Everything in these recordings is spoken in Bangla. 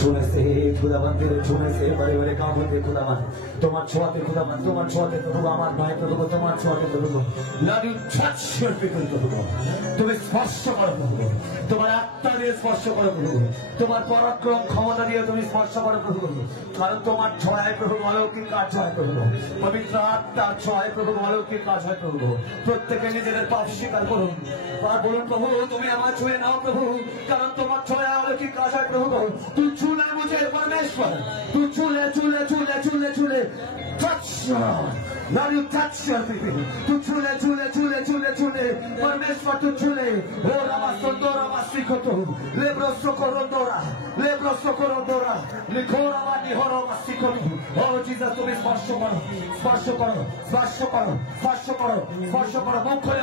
छूने से खुदावन तेरे छूने से बड़े बड़े काम होते खुदावन তোমার ছোঁয়াতে খুদাवन তোমার ছোঁয়াতে প্রভু আমার নয় প্রভু তোমার ছোঁয়াতে প্রভু lord you touch your people প্রভু তুমি স্পর্শ করো প্রভু তোমার আত্মা দিয়ে স্পর্শ করো প্রভু তোমার পরাক্রম ক্ষমতা দিয়ে তুমি স্পর্শ করো প্রভু কারণ তোমার ছোঁয়ায় প্রভু অলৌকিক কাজ হয় প্রভু পবিত্র আত্মার ছোঁয়ায় প্রভু অলৌকিক কাজ হয় প্রভু প্রত্যেকে নিজেদের পাপ স্বীকার করুন আর বলুন প্রভু তুমি আমার ছুঁয়ে নাও প্রভু কারণ তোমার ছোঁয়ায় অলৌকিক কাজ হয় প্রভু তুই ছুলে মুঝে परमेश्वर तू छूले छूले छूले छूले छूले touch Lord you touch your people तू छूले छूले छूले छूले छूले परमेश्वर तू छूले ओ रामा सोंदोरा मासिकोतो लेब्रो सोकोरोंदोरा लिखोरा वानी होरो मासिकोतो ओ जीसस তুমি স্পর্শ করো স্পর্শ করো স্পর্শ করো স্পর্শ করো স্পর্শ করো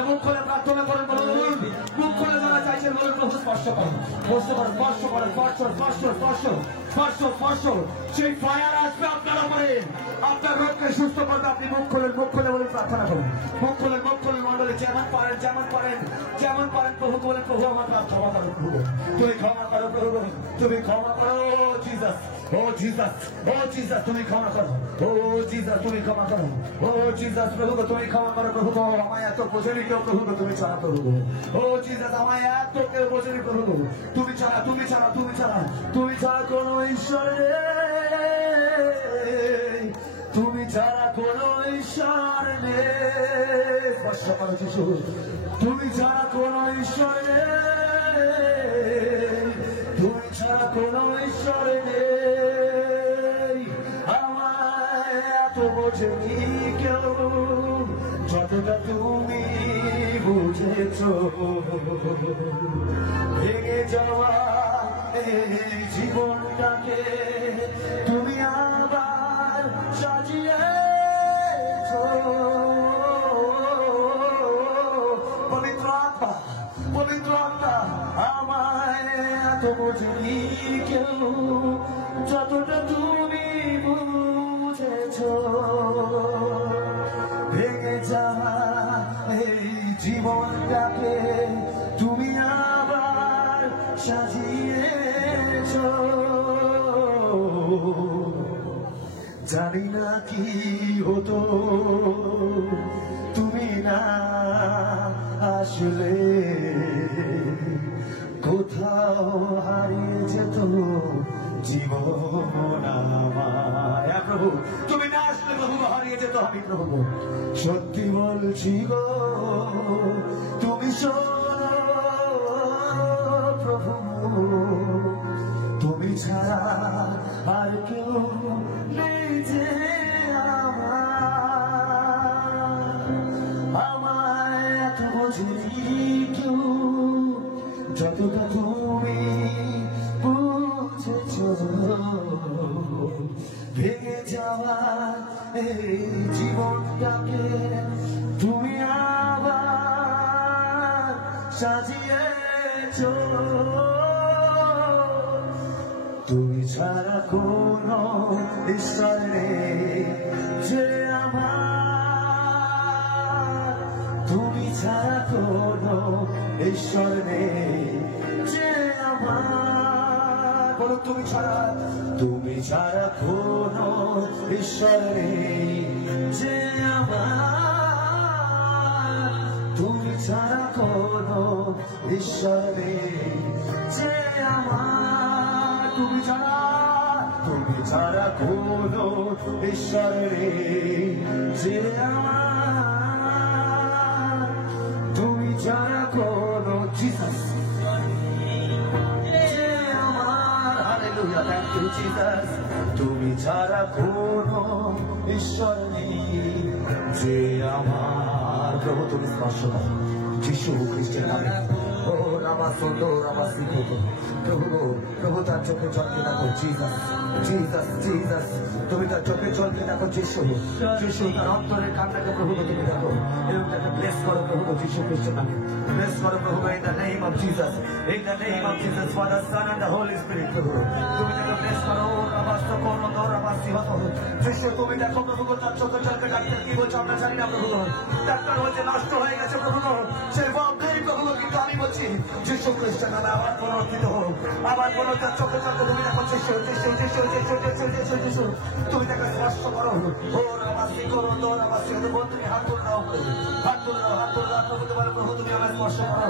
মুখ খুলে প্রার্থনা করুন বলুন মুখ খুলে যারা চাইছেন বলুন প্রভু স্পর্শ করো স্পর্শ করো স্পর্শ করো স্পর্শ স্পর্শ স্পর্শ স্পর্শ স্পর্শ সেই ফায়ার আসবে আপনার উপরে আপনার রোগকে সুস্থ করবে আপনি মুখ খুলে বলে প্রার্থনা করুন মুখ খুলে মন্ডলে যেমন পারেন প্রভু বলে প্রভু আমার ক্ষমা করো প্রভু তুমি ক্ষমা করো প্রভু তুমি ক্ষমা করো জিসাস ও জিসাস ও জিসাস তুমি ক্ষমা করো ও জিসাস তুমি ক্ষমা করো ও জিসাস প্রভু তুমি ক্ষমা করো প্রভু আমায় এত বোঝেনি কেউ প্রভু তুমি ছাড়া প্রভু ও জিসাস আমায় এত কেউ বোঝেনি প্রভু তুমি ছাড়া কোনো ঈশ্বর নেই তুমি ছাড়া কোনো ঈশ্বর নেই স্পর্শ করো যিশু তুমি ছাড়া কোনো ঈশ্বর নেই তুমি ছাড়া কোনো ঈশ্বর নেই আমায় এত বোঝেনি কেউ যতটা তুমি বুঝেছ ভেঙে যাওয়া এই জীবনটাকে তুমি আবার সাজিয়েছ পবিত্র আত্মা আমায় এত বোঝেনি কেউ যতটা তুমি বুঝেছ ভেঙে যাওয়া এই জীবনটাকে তুমি আবার সাজিয়েছ জানি না কি হতো তুমি না আসলে কোথাও হারিয়ে যেত জীবন আমায় প্রভু তুমি না আসলে প্রভু হারিয়ে যেত আমি প্রভু সত্যি বলছি গো তুমি শোনো প্রভু তুমি ছাড়া আর কেউ নেই যে আমায় এত বোঝেনি কেউ যতটা তুমি বুঝেছ ভেঙে যাওয়া এই জীবনটাকে তুমি আবার সাজিয়েছ তুমি ছাড়া কোনো ঈশ্বর নেই যে আমার তুমি ছাড়া কোনো ঈশ্বর নেই যে আমার বলো তুমি ছাড়া কোনো ঈশ্বর নেই যে আমার তুমি ছাড়া কোনো ঈশ্বর নেই যে আমার তুমি ছাড়া কোনো ঈশ্বর নেই যে আমার তুমি ছাড়া কোনো জিসাস যে আমার হালেলুয়া থ্যাংক ইউ জিসাস তুমি ছাড়া কোনো ঈশ্বর নেই যে আমার প্রভু তুমি স্পর্শ করো যিশু খ্রিস্টের নামে ও রামা সুন্দর রামা সিদ্ধ প্রভু তার চোখে জলকে দেখো জিসাস জিসাস জিসাস তুমি তার চোখে জলকে দেখো যিশু তার অন্তরের কান্নাকে প্রভু তুমি দেখো এবং তাকে ব্লেস করো প্রভু যিশু খ্রিস্টের নামে ব্লেস করো প্রভু in the name of Jesus Father Son and the Holy Spirit প্রভু তুমি তাকে ব্লেস করো রামাস্ত করো রামাসি হতো যিশু তুমি দেখো প্রভু তার চোখে জলকে ডাক্তার কি বলছো আমরা জানি না প্রভু ডাক্তার বলছে নষ্ট হয়ে গেছে প্রভু সেই বন্ধই প্রভু কিন্তু আমি বলছি যিশু খ্রিস্টের নামে আবার পুনরুত্থিত হোক আবার পুনর তার চোখে জলকে তুমি দেখো তুমি তাকে স্পর্শ করো। ও রাবাসি করো, তো রাবাসি হতে বল, তুমি হাত তুলে দাও, হাত তুলে দাও, হাত তুলে দাও, বলতে পারো প্রভু তুমি আমার স্পর্শ করো।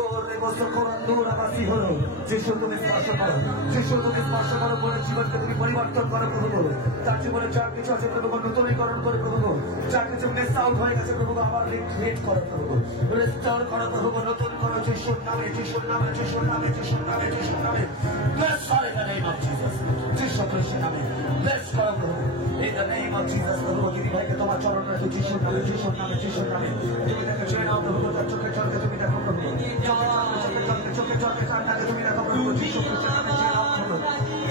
ও রেবস করো, তো রাবাসি হলো। যিশু তুমি স্পর্শ করো, যিশু তুমি স্পর্শ করো, বলে জীবনকে তুমি পরিবর্তন করো প্রভু। তার জীবনে যা কিছু আছে প্রভু নতুনীকরণ করে প্রভু, যা কিছু মিস আউট হয়ে গেছে প্রভু আবার রিক্রিয়েট করো প্রভু, রেস্টোর করো প্রভু, নতুন করো যিশুর নামে, যিশুর নামে, যিশুর নামে, যিশুর নামে, যিশুর নামে। Bless her in the name of Jesus. যিশু খ্রিস্টের নামে ব্লেস করো প্রভু। In the name of Jesus প্রভু, দিদি ভাইকে তোমার চরণ রাখো যিশুর নামে, যিশুর নামে, যিশুর নামে। তুমি তাকে ছুঁয়ে নাও প্রভু, তার চোখে চোখে তুমি দেখো প্রভু, চোখে চোখে তার নাকে তুমি দেখো প্রভু, যিশু খ্রিস্টের নামে ছুঁয়ে নাও প্রভু,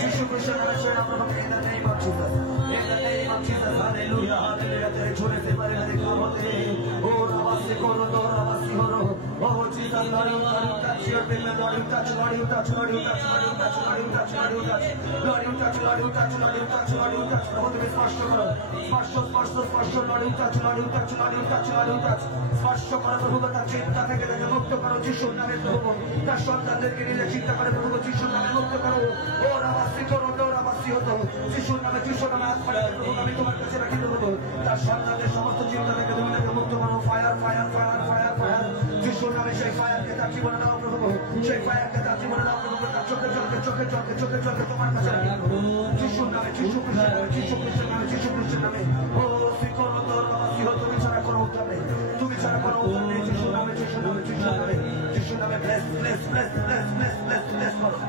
যিশু খ্রিস্টের নামে ছুঁয়ে নাও প্রভু। In the name of Jesus, in the name of Jesus, hallelujah, hallelujah, तेरे छोड़े से परे हरे काम होते हैं। ओ रावासी करो, तो रावासी करो। Oh Jesus, Lord, you touch your people, Lord, you touch, Lord, you touch, Lord, you touch, Lord, you touch, Lord, you touch, Lord, you touch, Lord, you touch, Lord, you touch, Lord, you touch, Lord, you touch, প্রভু তুমি স্পর্শ করো, স্পর্শ, স্পর্শ, স্পর্শ, Lord, you touch, Lord, you touch, Lord, you touch, Lord, you touch, স্পর্শ করো প্রভু, তার চিন্তা থেকে তাকে মুক্ত করো যিশুর নামে প্রভু, তার সন্তানদেরকে নিয়ে চিন্তা করে প্রভু যিশুর নামে মুক্ত করো। ও রাবাসি করো, তো রাবাসি হতো, যিশুর নামে, যিশুর নামে হাত পাড়ে প্রভু আমি তোমার কাছে রাখি প্রভু, তার সন্তানদের সমস্ত চিন্তা থেকে তুমি তাকে মুক্ত করো। Fire, fire, fire, fire, fire, যিশুর নামে সেই ফায়ারকে তার জীবনে দাও প্রভু, সেই ফায়ারকে তার জীবনে দাও প্রভু, তার চোখে চোখে, চোখে চোখে, চোখে চোখে তোমার কাছে রাখি প্রভু, যিশুর নামে, যিশু খ্রিস্টের নামে, যিশু খ্রিস্টের নামে, যিশু খ্রিস্টের নামে। ও শিকর রাবাসি হতো, তুমি ছাড়া কোনো উত্তর নেই, তুমি ছাড়া কোনো উত্তর নেই, যিশুর নামে, যিশুর নামে, যিশুর নামে, যিশুর নামে bless, bless, bless, bless, bless, bless, bless করো।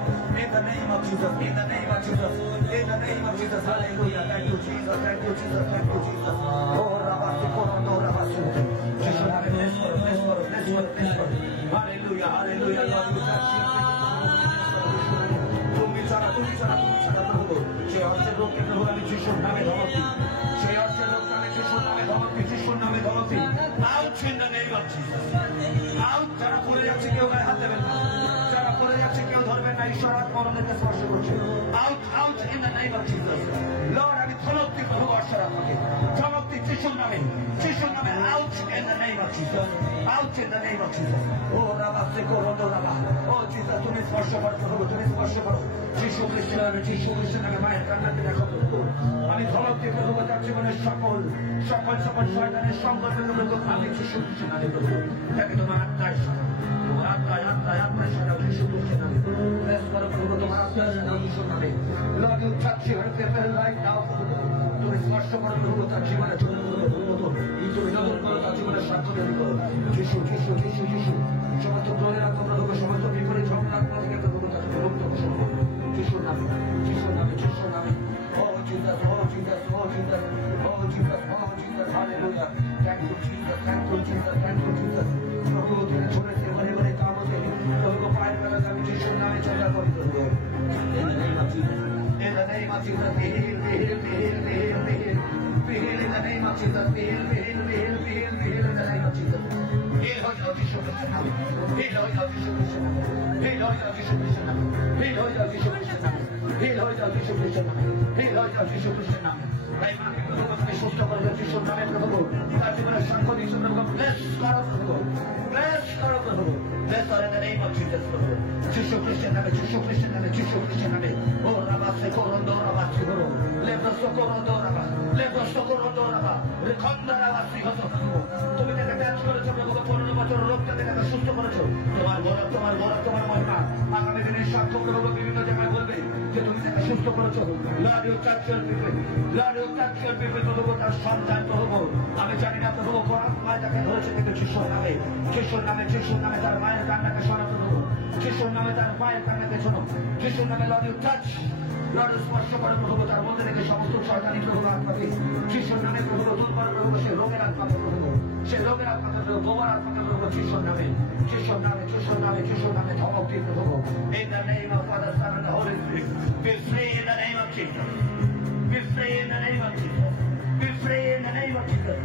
In the name of Jesus, in the name of Jesus, in the name of Jesus, hallelujah, thank you Jesus, thank you Jesus, thank you Jesus. Oh রাবাসি করো, তো রাবাসি হতো, যিশুর নামে ব্লেস করো, ব্লেস করো, ব্লেস করো, ব্লেস করো। Hallelujah, hallelujah, Lord, you touch him. তুমি ছাড়া, তুমি ছাড়া, তুমি ছাড়া প্রভু, সেই অর্থের লোককে প্রভু আমি যিশুর নামে ধমক দিই, সেই অর্থের লোককে আমি যিশুর নামে ধমক দিই, যিশুর নামে ধমক দিই। Out in the name of Jesus. Out, যারা পড়ে যাচ্ছে কেউ গায়ে হাত দেবেন না, যারা পড়ে যাচ্ছে কেউ ধরবেন না, ঈশ্বর আত্মা আমাদেরকে স্পর্শ করছে। Out, out in the name of Jesus. Lord, আমি ধমক দিই প্রভু ঈশ্বর আত্মাকে, ধমক দিই যিশুর নামে, যিশুর নামে। Out in the name of Jesus. Out in the name of Jesus. ও রাবাসি করো, তো রাবা। ও Jesus, তুমি স্পর্শ করো প্রভু, তুমি স্পর্শ করো যিশু খ্রিস্টের নামে, যিশু খ্রিস্টের নামে। মায়ের কান্নাকে দেখো প্রভু, আমি ধমক দিই প্রভু তার জীবনের সকল সকল সকল শয়তানের সংকল্পে প্রভু আমি যিশু খ্রিস্টের নামে প্রভু তাকে তোমার আত্মায় তোমার আত্মায় আত্মায় আত্মায় সাজাও যিশু খ্রিস্টের নামে। ব্লেস করো প্রভু, তোমার আত্মায় সাজাও যিশুর নামে। Lord, you touch your people right now প্রভু, তুমি স্পর্শ করো প্রভু তার জীবনে, তুমি নতুন করো তার জীবনের সাধ্য তৈরি করো যিশু, যিশু, যিশু, যিশু। সমস্ত গ্রহের আত্মা প্রভু, সমস্ত বিপরীত ঝগড়া আত্মা থেকে প্রভু তাকে মুক্ত করো যিশুর নামে, যিশুর নামে, যিশুর নামে। Oh Jesus, oh Jesus, oh Jesus, oh Jesus, oh Jesus, hallelujah, thank you Jesus, thank you Jesus, thank you Jesus। প্রভু तेरे छोड़े से बड़े बड़े काम होते हैं प्रभु को पार करना আমি যিশুর নামে চর্চা করি প্রভু। In the name of Jesus, in the name of Jesus, be healed, be healed, be healed, be healed, be healed, be healed in the name of Jesus, be healed, be healed, be healed, be healed, be healed in the name of Jesus. Heal হয়ে যাও যিশু খ্রিস্টের নামে, heal হয়ে যাও যিশু খ্রিস্টের নামে, heal হয়ে যাও যিশু খ্রিস্টের নামে, heal হয়ে যাও যিশু খ্রিস্টের নামে, heal হয়ে যাও যিশু খ্রিস্টের নামে, heal হয়ে যাও যিশু খ্রিস্টের নামে। তাই মাকে প্রভু তুমি সুস্থ করে দাও যিশুর নামে প্রভু, তার জীবনের সাক্ষ্য যিশু প্রভু ব্লেস করো প্রভু, ব্লেস করো প্রভু, ব্লেস করো in the name of Jesus প্রভু, যিশু খ্রিস্টের নামে, যিশু খ্রিস্টের নামে, যিশু খ্রিস্টের নামে। ও রাবাসে করো, দো রাবাসি করো, লেবস করো, দো রাবা, লেবস করো, দো রাবা, রেখন্দা রাবাসি হতো প্রভু। তুমি তাকে ব্যাচ করেছো প্রভু, 15 বছর রোগটা থেকে তাকে সুস্থ করেছো। তোমার বড়, তোমার বড়, তোমার মহিমা আগামী দিনের সাক্ষ্য প্রভু বিভিন্ন জায়গায় বলবে যে তুমি তাকে সুস্থ করেছো। Lord, you touch your people, Lord, you touch your people প্রভু, তার সন্তান প্রভু আমি জানি না প্রভু কোন মায় তাকে ধরেছে, কিন্তু যিশুর নামে, যিশুর নামে, যিশুর নামে তার মায়ের কান্নাকে শোনো প্রভু, যিশুর নামে তার মায়ের কান্নাকে শোনো যিশুর নামে। Lord, you touch, Lord, স্পর্শ করে প্রভু তার মধ্যে থেকে সমস্ত শয়তানি প্রভু আত্মাকে যিশুর নামে প্রভু দূর করে প্রভু, সে রোগের আত্মাকে প্রভু, সে রোগের আত্মাকে প্রভু, বোমার আত্মাকে প্রভু যিশুর নামে, যিশুর নামে, যিশুর নামে, যিশুর নামে ধমক দিই প্রভু। In the name of Father, Son and the Holy Spirit, be free in the name of Jesus, be free in the name of Jesus, be free in the name of Jesus।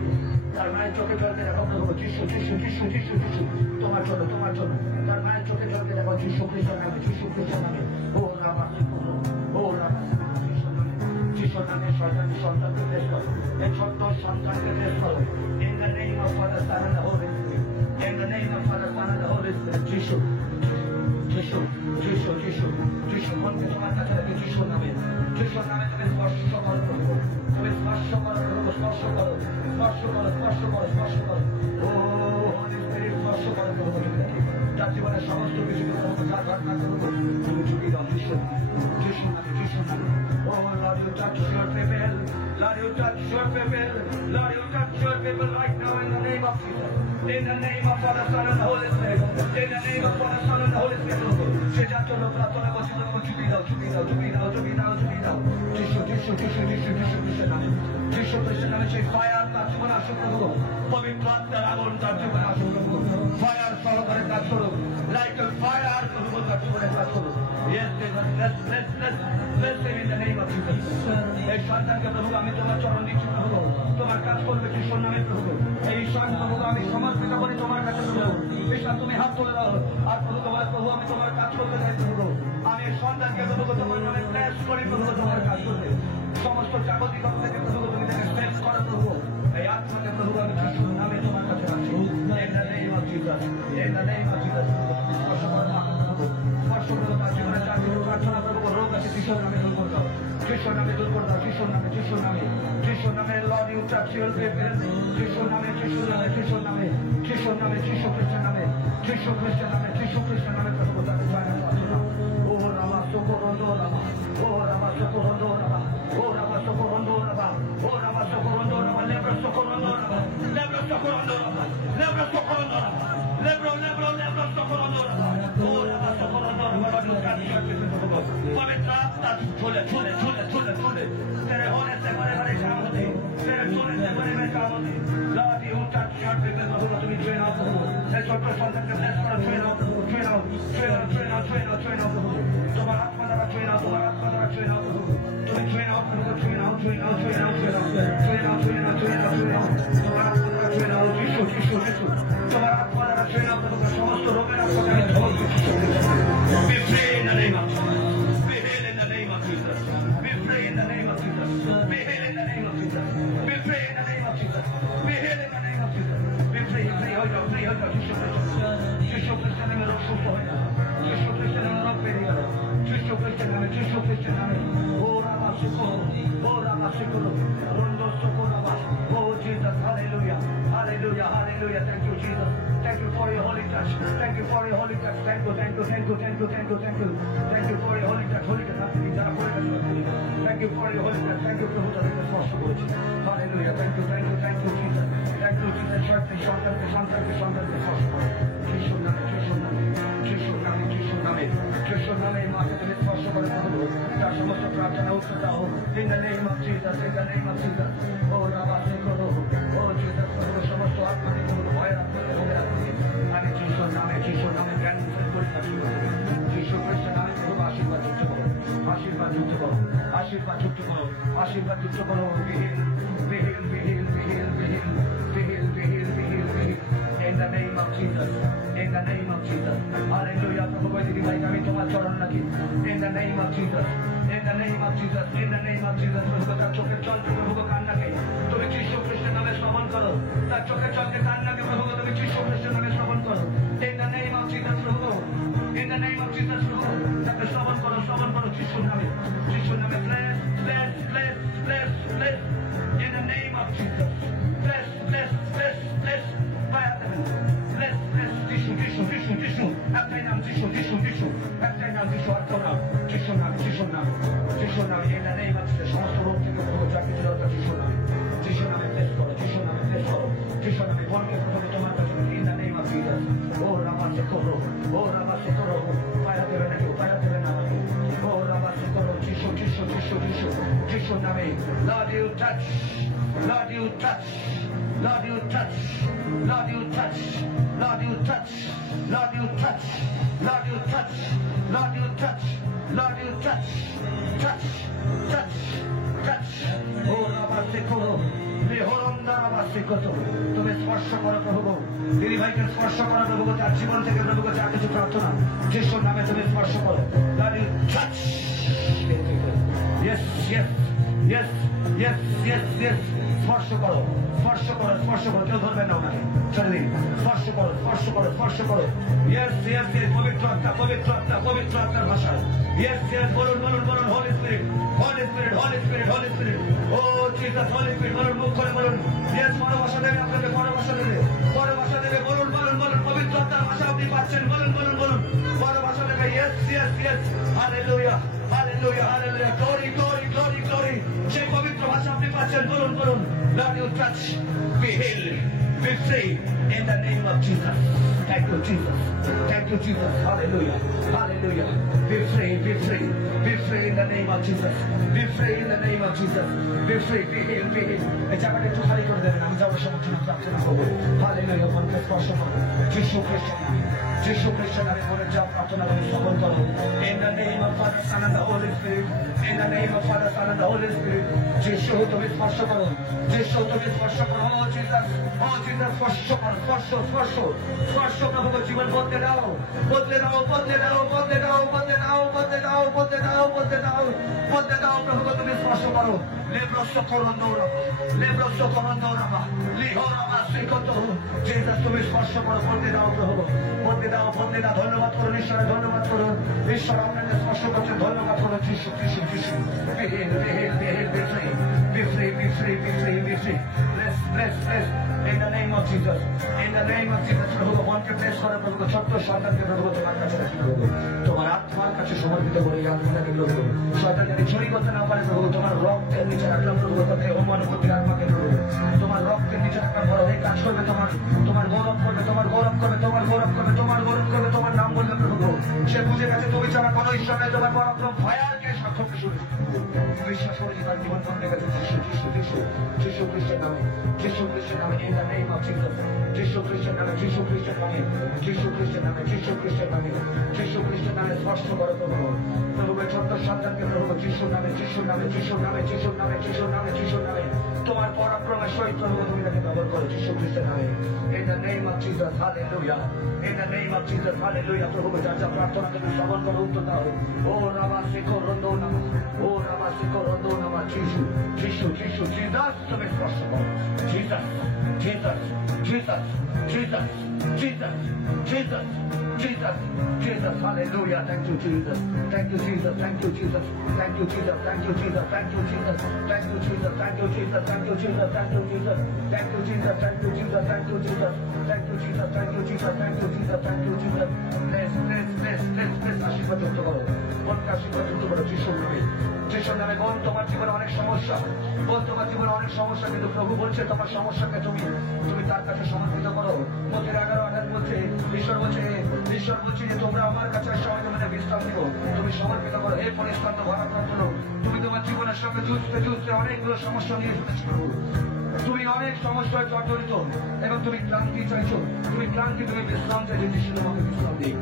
তার মায়ের চোখে জলকে দেখো প্রভু, যিশু, যিশু, যিশু, যিশু, যিশু, তোমার জন্য, তোমার জন্য। তার মায়ের চোখে জলকে দেখো যিশু খ্রিস্টের নামে, যিশু খ্রিস্টের নামে। ও রাবাসি করো, ও রাবাসি করো যিশুর নামে, যিশুর নামে শয়তানি সন্তানকে ব্লেস করো, এই ছোট্ট সন্তানকে ব্লেস করো। In the name of Father, Son and the Holy Spirit, in the name of Father, Son and the Holy Spirit, যিশু, যিশু, যিশু, যিশু, যিশু, মনকে তোমার কাছে রাখি যিশুর নামে। স্পর্শ করো, স্পর্শ করো, স্পর্শ করো, স্পর্শ করো। ও হলি স্পিরিট স্পর্শ করো প্রভু জীবনকে। তার জীবনের সমস্ত কিছুকে প্রভু যা ঘটনা করবো তুমি চুকিয়ে দাও যিশু যিশু নামে যিশু নামে। ও Lord, you touch your people. Lord, you touch your people. Lord, you touch your people right now in the name of Jesus. In the name of Father, Son, and the Holy Spirit. In the name of Father, Son, and the Holy Spirit. সে যার জন্য প্রার্থনা করছি তোমাকে চুকিয়ে দাও, চুকিয়ে দাও, চুকিয়ে দাও, চুকিয়ে দাও, চুকিয়ে দাও। যিশু যিশু যিশু যিশু যিশু খ্রিস্টের নামে, যিশু খ্রিস্টের নামে সেই ফায়ার তার জীবনে আসুক প্রভু। পবিত্র আত্মার আগুন তার জীবনে আসুক প্রভু। ফায়ার সহকারে কাজ করুক, লাইক এ ফায়ার প্রভু তার জীবনে কাজ করুক। Yes, let's say in the name of Jesus. এই সন্তানকে প্রভু আমি তোমার চরণ দিচ্ছি প্রভু, তোমার কাজ করবে যিশুর নামে প্রভু। এই ঈশান প্রভু আমি সমর্পিত করি তোমার কাছে প্রভু। ঈশান তুমি হাত তুলে দাও আর প্রভু তোমার প্রভু আমি তোমার কাজ করতে চাই প্রভু। আমি এই সন্তানকে প্রভু তোমার নামে ব্লেস করি প্রভু তোমার কাজ করতে। সমস্ত জাগতিকতা থেকে প্রভু তুমি তাকে ব্লেস করো প্রভু। এই আত্মাকে প্রভু আমি যিশুর নামে তোমার কাছে রাখছি। In the name of Jesus, in the name of Jesus. স্পর্শ করো প্রভু, স্পর্শ করো তার জীবনে যা কিছু প্রার্থনা করবো রোগ আছে যিশুর নামে দূর করে দাও, যিশুর নামে দূর করে দাও, যিশুর নামে, যিশুর নামে, যিশুর নামে। Lord, you touch your people. যিশুর নামে, যিশুর নামে, যিশুর নামে, যিশুর নামে, যিশু খ্রিস্টের নামে, যিশু খ্রিস্টের নামে, যিশু খ্রিস্টের নামে প্রভু তাকে ফায়ার প্রার্থনা। ও রামা সোকরন্দো রামা, ও রামা সোকরন্দো রামা, ও রামা সোকরন্দো রামা, ও রামা সোকরন্দো রামা, লেব্রো সোকরন্দো রামা, লেব্রো সোকরন্দো রামা, লেব্রো সোকরন্দো রামা, লেব্রো লেব্রো লেব্রো সোকরন্দো রামা, ও রামা সোকরন্দো রামা। পবিত্র আত্মা চলে চলে চলে চলে চলে तेरे होने से बड़े बड़े काम होते, तेरे सोने से बड़े बड़े काम होते। Lord, you touch your people प्रभु, तुम्हें छुए ना प्रभु। ये छोटे संतान के ब्लेस करो, छुए ना प्रभु, छुए ना, छुए ना, छुए ना, छुए ना, छुए ना प्रभु। तुम्हारा आत्मा द्वारा छुए ना, तुम्हारा आत्मा द्वारा छुए ना प्रभु। तुम्हें छुए ना प्रभु, छुए ना, छुए ना, छुए ना, छुए ना, छुए ना, छुए ना, छुए ना, छुए ना। तुम्हारा आत्मा द्वारा छुए ना, যিশু যিশু যিশু। तुम्हारा आत्मा द्वारा छुए ना प्रभु, समस्त रोगের আত্মাকে আমি ধরে যিশু। We pray in the name of Jesus. We heal in the name of Jesus. We pray in the name of Jesus. We heal in the name of Jesus. We pray in the name of Jesus. We heal in the name of Jesus. We pray, pray, হয়ে যাও, pray হয়ে যাও, যিশু খ্রিস্ট। যিশু খ্রিস্টের নামে রোগ সুস্থ হয়ে যাও। যিশু খ্রিস্টের নামে রোগ বেরিয়ে গেল। যিশু খ্রিস্টের নামে, যিশু খ্রিস্টের নামে। ও রামা সুকরো, ও রামা সুকরো, রন্দো সুকরাবা। ও Jesus, hallelujah, hallelujah, hallelujah. Thank you, Jesus. Thank you for your holy touch. Thank you for your holy touch. Thank you, thank you, thank you, thank you, thank you, thank you. Thank you for your holy touch. Holy touch. আপনি যারা করে গেছেন, thank you for your holy touch. Thank you প্রভু তাদেরকে স্পর্শ করেছে। Hallelujah. Thank you, thank you, thank you, Jesus. Thank you, Jesus. সন্তানকে সন্তানকে সন্তানকে স্পর্শ করো। যিশুর নামে, যিশুর নামে, যিশুর নামে, যিশুর নামে, যিশুর নামে মাকে তুমি স্পর্শ করে প্রভু। তার সমস্ত প্রার্থনা উত্তর দাও। In the name of Jesus, in the name of Jesus. ও রামা করো, ও Jesus প্রভু সমস্ত আত্মাকে প্রভু ভয়ের আত্মাকে ভোগের আত্মাকে আমি যিশুর নামে, যিশুর নামে জ্ঞান পরীক্ষা শুরু করো। যিশু খ্রিস্টের নামে প্রভু আশীর্বাদ যুক্ত করো, আশীর্বাদ যুক্ত করো, আশীর্বাদ যুক্ত করো, আশীর্বাদ যুক্ত করো। বিহীন বিহীন বিহীন বিহীন বিহীন বিহীন বিহীন বিহীন বিহীন। In the name of Jesus, in the name of Jesus. Hallelujah. প্রভু কই দিদি ভাই আমি তোমার চরণ রাখি। In the name of Jesus, in the name of Jesus, in the name of Jesus. প্রভু তার চোখের জল প্রভু কান্নাকে তুমি যিশু খ্রিস্টের নামে শ্রবণ করো। তার চোখের জলকে কান্নাকে প্রভু তুমি যিশু খ্রিস্টের নামে শ্রবণ করো। In the name of Jesus প্রভু, in the name of Jesus প্রভু তাকে শ্রবণ করো, শ্রবণ করো যিশুর নামে, যিশুর নামে। Bless, bless, bless, bless, bless. In the name of Jesus. Bless, bless, bless, bless. Bless, bless, যিশু যিশু যিশু যিশু। একটাই নাম যিশু যিশু যিশু। একটাই নাম যিশু, আর তো নাম যিশুর নাম, যিশুর নাম, যিশুর নাম। In the name of Jesus সমস্ত রোগ থেকে প্রভু যা কিছু দরকার যিশুর নামে, যিশুর নামে ব্লেস করো, যিশুর নামে ব্লেস করো, যিশুর নামে বলকে প্রথমে তোমার কাছে। In the name of Jesus. ও রামা সে করো, ও রামা সে করো। পায়া দেবে নাকি, পায়া দেবে না আমাকে। ও রামা সে করো, যিশু যিশু যিশু যিশু যিশুর নামে। Lord, you touch, Lord, you touch, Lord, you touch, Lord, you touch, Lord, you touch, Lord, you touch, Lord, you touch, Lord, you touch, Lord, you touch, touch, touch, touch. ও রামা সে করো, তুমি স্পর্শ করো প্রভু। দিদি ভাইকে স্পর্শ করো প্রভু, তার জীবন থেকে প্রভু যা কিছু প্রার্থনা যিশুর নামে তুমি স্পর্শ করো। Lord, you touch. Yes, yes, Yes, yes, yes, yes. স্পর্শ করো, স্পর্শ করো, স্পর্শ করো। কেউ ধরবে না ওনাকে। চলে দিন। স্পর্শ করো, স্পর্শ করো, স্পর্শ করো। Yes, yes, yes. পবিত্র আত্মা, পবিত্র আত্মা, পবিত্র আত্মার ভাষা। Yes, yes. বলুন, বলুন, বলুন। Holy Spirit, Holy Spirit, Holy Spirit, Holy Spirit. Oh, Jesus, Holy Spirit. বলুন, মুখ করে বলুন। Yes, পরভাষা দেবে আপনাকে, পরভাষা দেবে, পরভাষা দেবে। বলুন, বলুন, বলুন। পবিত্র আত্মার ভাষা আপনি পাচ্ছেন। বলুন, বলুন, বলুন। পরভাষা দেবে। Yes, yes, yes. Hallelujah, hallelujah, hallelujah. Glory, glory, glory, glory. সেই পবিত্র ভাষা আপনি পাচ্ছেন। বলুন, বলুন। Lord, you touch, be healed, be free in the name of Jesus. Thank you, Jesus. Thank you, Jesus. Hallelujah, hallelujah. Be free, be free, be free in the name of Jesus. Be free in the name of Jesus. Be free, be healed, be healed. এই জায়গাটা একটু খালি করে দেবেন। আমি যাবো সমর্থন প্রার্থনা করবো। Hallelujah. মনকে স্পর্শ করবো। যিশু খ্রিস্টের নামে, যিশু খ্রিস্টের নামে মনে যা প্রার্থনা করে শ্রবণ করো। In the name of Father, Son, and the Holy Spirit. In the name of Father, Son, and the Holy Spirit. যিশু তুমি স্পর্শ করো, যিশু তুমি স্পর্শ করো। Oh Jesus, oh Jesus, স্পর্শ করো, স্পর্শ, স্পর্শ, স্পর্শ প্রভু জীবন বদলে দাও, বদলে দাও, বদলে দাও, বদলে দাও, বদলে দাও, বদলে দাও, বদলে দাও, বদলে দাও, বদলে দাও প্রভু তুমি স্পর্শ করো। লেব্রোস করোনোরা, লেব্রোস করোনোরা, লিহোরামা সিকতো। Jesus তুমি স্পর্শ করো, বদলে দাও প্রভু, বদলে দাও, বদলে দাও। ধন্যবাদ করুন ঈশ্বরের, ধন্যবাদ করুন ঈশ্বর আপনাকে স্পর্শ করছে। ধন্যবাদ করুন যিশু, যিশু, যিশু। Be healed, be healed, be healed, be free, be free, be free, be free, be free. Bless, bless, bless. In the name of Jesus, in the name of Jesus, প্রভু মনকে প্রেস করে প্রভু, ছোট্ট সন্তানকে প্রভু তোমার কাছে রাখি প্রভু, তোমার আত্মার কাছে সমর্পিত করে এই আত্মাকে প্রভু, শয়তান যদি চুরি করতে না পারে প্রভু, তোমার রক্তের নিচে রাখলাম প্রভু, তাকে অনুভূতির আত্মাকে প্রভু, তোমার রক্তের নিচে রাখার পর এই কাজ করবে, তোমার তোমার গৌরব করবে, তোমার গৌরব করবে, তোমার গৌরব করবে, তোমার গৌরব করবে, তোমার নাম বলবে প্রভু। সে বুঝে গেছে তুমি ছাড়া কোনো ঈশ্বর নেই, তোমার পরাক্রম ভয়ারকে সাক্ষ্য শুনেছে। বিশ্বাস করে তার জীবন বদলে গেছে। যিশু, যিশু, যিশু, যিশু খ্রিস্টের নামে, যিশু খ্রিস্টের নামে। In the name of Jesus, যিশু খ্রিস্টের নামে, যিশু খ্রিস্টের নামে, যিশু খ্রিস্টের নামে, যিশু খ্রিস্টের নামে, যিশু খ্রিস্টের নামে স্পর্শ করো প্রভু। প্রভু ছোট্ট সন্তানকে প্রভু যিশুর নামে, যিশুর নামে, যিশুর নামে, যিশুর নামে, যিশুর নামে, যিশুর নামে তোমার পরাক্রমের সহিত প্রভু তুমি তাকে ব্যবহার করো যিশু খ্রিস্টের নামে। In the name of Jesus, hallelujah. In the name of Jesus, hallelujah. প্রভু যা যা প্রার্থনা তুমি শ্রবণ করো, উত্তর দাও। ও রামা শিখো রন্দো নামা, ও রামা শিখো রন্দো নামা। যিশু, যিশু, যিশু, জিসাস তুমি স্পর্শ করো। Jesus, Jesus, Jesus, Jesus, Jesus, Jesus, Jesus, Jesus, hallelujah. Thank you, Jesus. Thank you, Jesus. Thank you, Jesus. Thank you, Jesus. Thank you, Jesus. Thank you, Jesus. Thank you, Jesus. Thank you, Jesus. Thank you, Jesus. Thank you, Jesus. Thank you, Jesus. Thank you, Jesus. Thank you, Jesus. Thank you, Jesus. Thank you, Jesus. Thank you, Jesus. Thank you, Jesus. Bless, bless, bless, bless, bless. আশীর্বাদ যুক্ত করো। মনকে আশীর্বাদ যুক্ত করো যিশুর নামে। যিশুর নামে। বোন তোমার জীবনে অনেক সমস্যা, বোন তোমার জীবনে অনেক সমস্যা, কিন্তু প্রভু বলছে তোমার সমস্যাকে তুমি তার কাছে সমর্পিত করো। মধ্যে 11:28 বলছে, ঈশ্বর বলছে যে তোমরা আমার কাছে সবাই মানে বিশ্রাম দিব। তুমি সমর্পিত করো। হে পরিষ্কার ভারাক্রান্ত লোক, তুমি তোমার জীবনের সঙ্গে যুঝতে যুঝতে অনেকগুলো সমস্যা নিয়ে এসেছো প্রভু। তুমি অনেক সমস্যায় জর্জরিত এবং তুমি ক্লান্তি চাইছো, তুমি ক্লান্তি, তুমি বিশ্রাম চাইছো। যিশু তোমাকে বিশ্রাম দিক,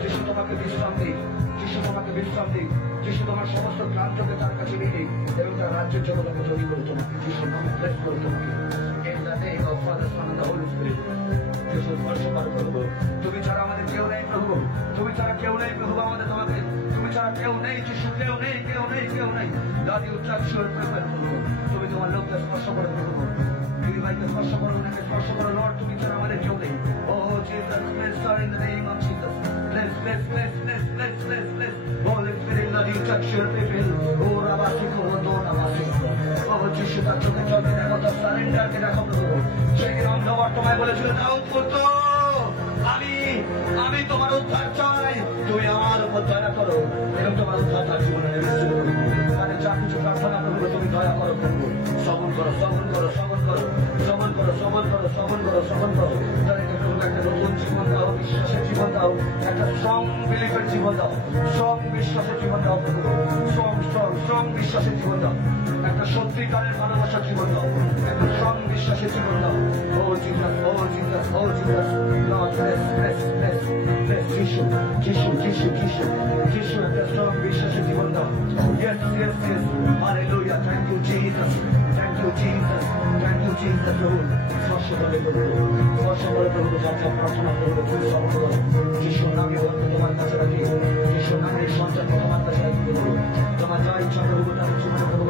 যিশু তোমাকে বিশ্রাম দিক, যিশু তোমাকে বিশ্রাম দিক, যিশু তোমার সমস্ত ক্লান্তকে তার কাছে নিয়ে দিক এবং তার রাজ্যের জগৎকে তৈরি করে তোমাকে যিশু নামে ব্লেস করে তোমাকে। In the name of Father, Son, and the Holy Spirit. যিশু স্পর্শ করো প্রভু। তুমি ছাড়া আমাদের কেউ নেই প্রভু, তুমি ছাড়া কেউ নেই প্রভু আমাদের, তোমাকে তুমি ছাড়া কেউ নেই যিশু, কেউ নেই, কেউ নেই, কেউ নেই। Lord, you touch your people প্রভু। তুমি তোমার লোককে স্পর্শ করো প্রভু, দিদিভাইকে স্পর্শ করো, ওনাকে স্পর্শ করো। Lord, তুমি ছাড়া আমাদের কেউ নেই। Oh Jesus, bless her in the name of Jesus. Bless, bless, bless, bless, bless, bless, bless. Holy Spirit, Lord, you touch your people. Oh Rabasi Korondo Namasi. Oh যিশু তার চোখে চলতে দেখো, তার সারেন্ডারকে দেখো প্রভু। সেদিন অন্ধকার তোমায় বলেছিল দাউদ পুত্র, আমি তোমার উদ্ধার চাই, তুমি আমার উপর দয়া করো এবং তোমার উদ্ধার তার জীবনে নেমেছে প্রভু। মানে যা কিছু প্রার্থনা প্রভু তুমি দয়া করো প্রভু। শ্রবণ করো, শ্রবণ করো, শ্রবণ করো, শ্রবণ করো, শ্রবণ করো, শ্রবণ করো, শ্রবণ করো। তাদেরকে প্রভু একটা নতুন জীবন দাও, বিশ্বাসের জীবন দাও, একটা স্ট্রং বিলিফের জীবন দাও, স্ট্রং বিশ্বাসের জীবন দাও প্রভু। স্ট্রং বিশ্বাসের জীবন দাও, একটা সত্যিকারের ভালোবাসার জীবন দাও, একটা স্ট্রং বিশ্বাসের জীবন দাও। ও জিসাস, ও জিসাস, ও Jesus. Lord, bless, bless, bless, bless যিশু, যিশু, যিশু, যিশু, যিশু একটা স্ট্রং বিশ্বাসের জীবন দাও। Yes, yes, yes. Hallelujah. Thank you, Jesus. Thank you, Jesus. Thank you, Jesus. প্রভু স্পর্শ করে প্রভু, স্পর্শ করে প্রভু। যা যা প্রার্থনা করবো তুমি শ্রবণ করো। যিশুর নামে তোমার কাছে রাখি, যিশুর নামে সন্তানকে তোমার কাছে রাখি প্রভু। তোমার যা ইচ্ছা প্রভু তার জীবনে প্রভু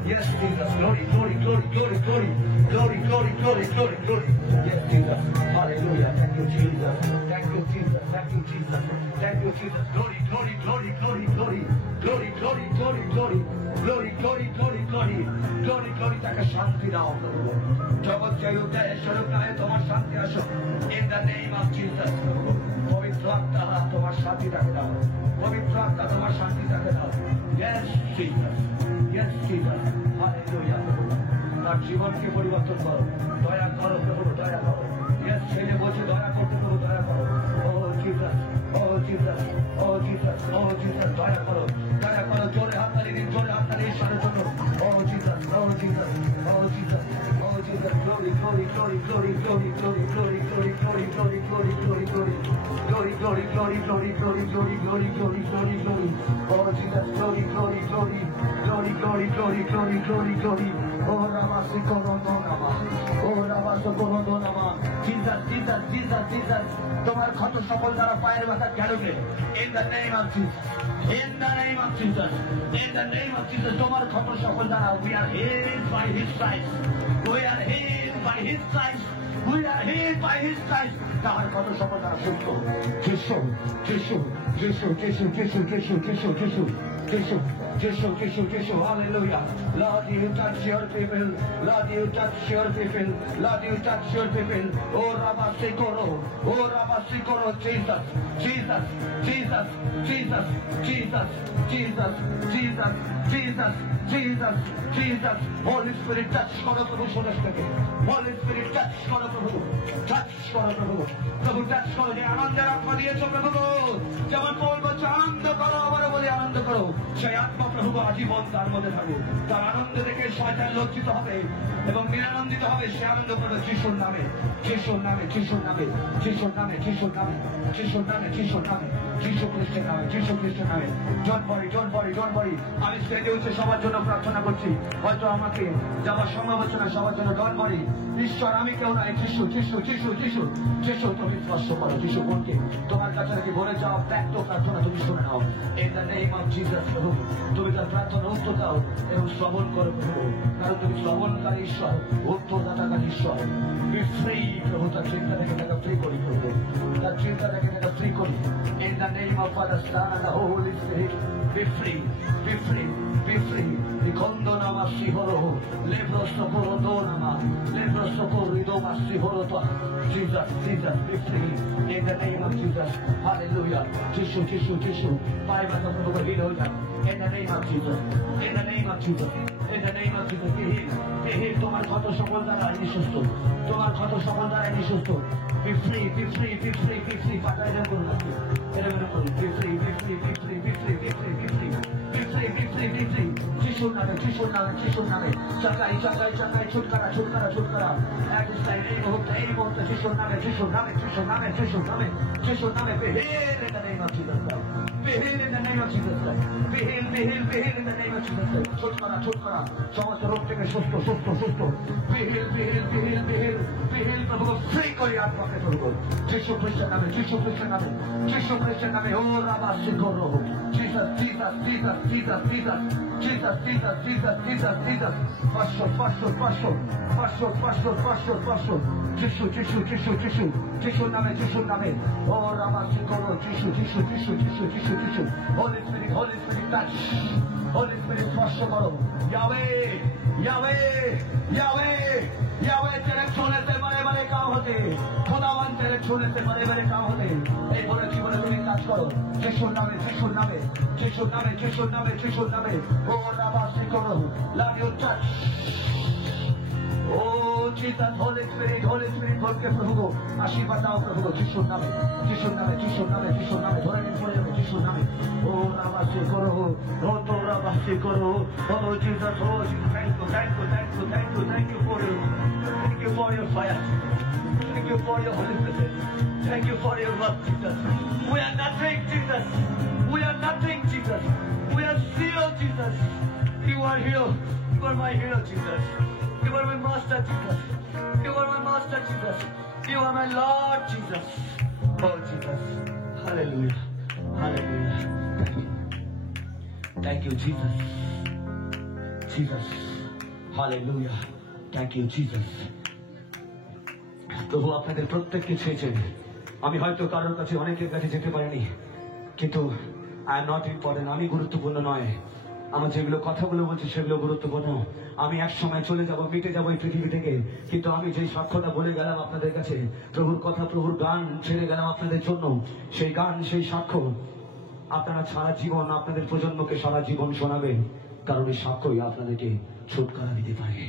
Yes, Jesus. Glory, glory, glory, glory, glory. Glory, glory, glory, glory, glory. Yes, Jesus. Hallelujah. Thank you, Jesus. Thank you, Jesus. Thank you, Jesus. Thank you, Jesus. Glory, glory, glory, glory, glory. Glory, glory, glory, glory. Glory, glory, glory, glory. Glory, glory, তাকে শান্তি দাও প্রভু। জগৎ জয় উদ্ধারের স্বরূপ নামে তোমার শান্তি আসো। In the name of Jesus, প্রভু। পবিত্র আত্মা তোমার শান্তি তাকে দাও। পবিত্র আত্মা তোমার শান্তি তাকে দাও। Yes, Jesus. Yes, Jesus. Hallelujah, প্রভু। তার জীবনকে পরিবর্তন করো। দয়া করো প্রভু, দয়া করো। Yes, ছেলে বলছে দয়া করতে প্রভু, দয়া করো। Oh, Jesus. Oh, Jesus. Oh, Jesus. Oh, Jesus. দয়া করো। দয়া করো। জোরে হাততালি দিন, জোরে হাততালি ঈশ্বরের জন্য। Oh, Jesus. Oh, Jesus. Oh, Jesus. Oh, Jesus. Glory, glory, glory, glory, glory, glory, glory, glory, glory, glory, glory, glory, glory. Glory, glory, glory, glory, glory, glory, glory, glory, glory, glory. Oh, Jesus. Glory, glory, glory. Glory, glory, glory, glory, glory, glory. Oh, Ramasi Korononama. Oh, Ramasi Korononama. Jesus, Jesus, Jesus, Jesus. তোমার ক্ষত সফল দ্বারা পায়ের ব্যথা গেল গে। In the name of Jesus. In the name of Jesus. In the name of Jesus. তোমার ক্ষত সফল দ্বারা we are healed by His stripes. We are healed by His stripes. We are healed by His stripes. তাহার ক্ষত সফল দ্বারা সুস্থ। যিশু, যিশু, যিশু, যিশু, যিশু, যিশু, যিশু, যিশু, যিশু, যিশু, যিশু, যিশু, hallelujah. Lord, you touch your people. Lord, you touch your people. Lord, you touch your people. Oh, Rabasikoro. Oh, Rabasikoro. Jesus, Jesus, Jesus, Jesus, Jesus, Jesus, Jesus, Jesus, Jesus, Jesus. Holy Spirit, touch করো প্রভু সমস্তকে। Holy Spirit, touch করো প্রভু। Touch করো প্রভু। প্রভু touch করো, যে আনন্দের আত্মা দিয়েছো প্রভু। যেমন পৌল বলছে আনন্দ করো, আবারও বলে আনন্দ করো। সেই আত্মা প্রভু আজীবন তার মধ্যে থাকুক। তার আনন্দ দেখে শয়তান লজ্জিত হবে এবং নিরানন্দিত হবে। সে আনন্দ করো যিশুর নামে, যিশুর নামে, যিশুর নামে, যিশুর নামে, যিশুর নামে, যিশুর নামে, যিশুর নামে, যিশু খ্রিস্টের নামে, যিশু খ্রিস্টের নামে। Don't worry, don't worry, don't worry. আমি স্টেজে উঠে সবার জন্য প্রার্থনা করছি। হয়তো আমাকে যাওয়ার সম্ভব হচ্ছে না সবার জন্য। Don't worry. ঈশ্বর আমি কেউ নাই, যিশু, যিশু, যিশু, যিশু, যিশু। তুমি স্পর্শ করো যিশু বোনকে। তোমার কাছে নাকি বলে যাও ব্যক্ত প্রার্থনা তুমি শুনে নাও। In the name of Jesus, প্রভু তুমি তার প্রার্থনা উত্তর দাও এবং শ্রবণ করো প্রভু। কারণ তুমি শ্রবণকারী ঈশ্বর, উত্তরদাতাকারী ঈশ্বর। Be free, প্রভু। তার চিন্তা থেকে তাকে ফ্রি করি প্রভু। তার চিন্তা থেকে তাকে ফ্রি করি। In the name of Father, Son, and the Holy Spirit, be free, be free, be free. Ikondo nama sihoro, lebro sokoro do nama, lebro sokoro do masihoro to. Jesus, Jesus, be free. In the name of Jesus, Hallelujah. Jishu, Jishu, Jishu. Five of them will be healed. In the name of Jesus, in the name of Jesus, in the name of Jesus, be healed, be healed. তোমার ক্ষত সকল দ্বারা ইনি সুস্থ। তোমার ক্ষত সকল দ্বারা ইনি সুস্থ। Be free, be free, be free, be free. পাতা এটা করুন আজকে। এটা মনে করুন। Be free, be free, be free, be free, be free, be free, be free, be free, be free. যিশুর নামে, যিশুর নামে, যিশুর নামে। চাকাই, চাকাই, চাকাই, ছুটকারা, ছুটকারা, ছুটকারা। এক স্টাইল এই মুহূর্তে যিশুর নামে, যিশুর নামে, যিশুর নামে, যিশুর নামে, যিশুর নামে। Be healed in the name of Jesus Christ. Be healed in the name of Jesus Christ. Be healed, be healed, be healed in the name of Jesus Christ. ছুটকারা, ছুটকারা। সমস্ত রোগ থেকে সুস্থ, সুস্থ, সুস্থ। Be healed, be healed, be healed, be healed, be healed। প্রভু ফ্রি করি আত্মাকে প্রভু। যিশু খ্রিস্টের নামে, যিশু খ্রিস্টের নামে, যিশু খ্রিস্টের নামে। ও রাবাসিকরো। Jesus, Jesus, Jesus, Jesus, Jesus, Jesus, Jesus, Jesus, Jesus, Jesus. Pastor, pastor, pastor, pastor, pastor, pastor, pastor. যিশু, যিশু, যিশু, যিশু, যিশুর নামে, যিশুর নামে। ও রাবাসিকরো। যিশু, যিশু, যিশু, যিশু, যিশু, যিশু। Holy Spirit, Holy Spirit, touch. Holy Spirit, স্পর্শ করো। Yahweh, Yahweh, Yahweh, Yahweh, तेरे छूने से बड़े बड़े काम होते। खुदावन तेरे छूने से बड़े बड़े काम होते। এই বলে জীবনে তুমি কাজ করো। যিশুর নামে, যিশুর নামে, যিশুর নামে, যিশুর নামে, যিশুর নামে। ও রাবাসি করো। Love you touch. Oh Jesus, Holy Spirit, Holy Spirit, বলকে প্রভু গো আশীর্বাদ দাও প্রভু গো যিশুর নামে, যিশুর নামে, যিশুর নামে, যিশুর নামে। ধরে নিয়ে পড়ে যাবে যিশুর নামে। ও রাবাসি করো, ও তো রাবাসি করো। ও Jesus, oh Jesus, thank you, thank you, thank you, thank you, thank you for your fire. Thank you for your Holy Spirit. Thank you for your love, Jesus. We are nothing, Jesus. We are nothing, Jesus. We are zero, Jesus. You are hero. You are my hero, Jesus. You are my master, Jesus. You are my master, Jesus. You are my Lord, Jesus. Oh, Jesus. Hallelujah. Hallelujah. Thank you, Jesus. Jesus. Hallelujah, thank you Jesus. প্রভু আপনাদের প্রত্যেককে ছেয়েছেন। আমি হয়তো কারোর কাছে, অনেকের কাছে যেতে পারিনি, কিন্তু আই এম নট ইম্পর্টেন্ট, আমি গুরুত্বপূর্ণ নয়। আমার যেগুলো কথাগুলো বলছি সেগুলো গুরুত্বপূর্ণ। আমি এক সময় চলে যাব, মিটে যাবো এই পৃথিবী থেকে, কিন্তু আমি যে সাক্ষ্যটা বলে গেলাম আপনাদের কাছে, প্রভুর কথা, প্রভুর গান ছেড়ে গেলাম আপনাদের জন্য, সেই গান, সেই সাক্ষ্য আপনারা সারা জীবন, আপনাদের প্রজন্মকে সারা জীবন শোনাবেন, কারণ এই সাক্ষ্যই আপনাদেরকে ছুটকারা দিতে পারে।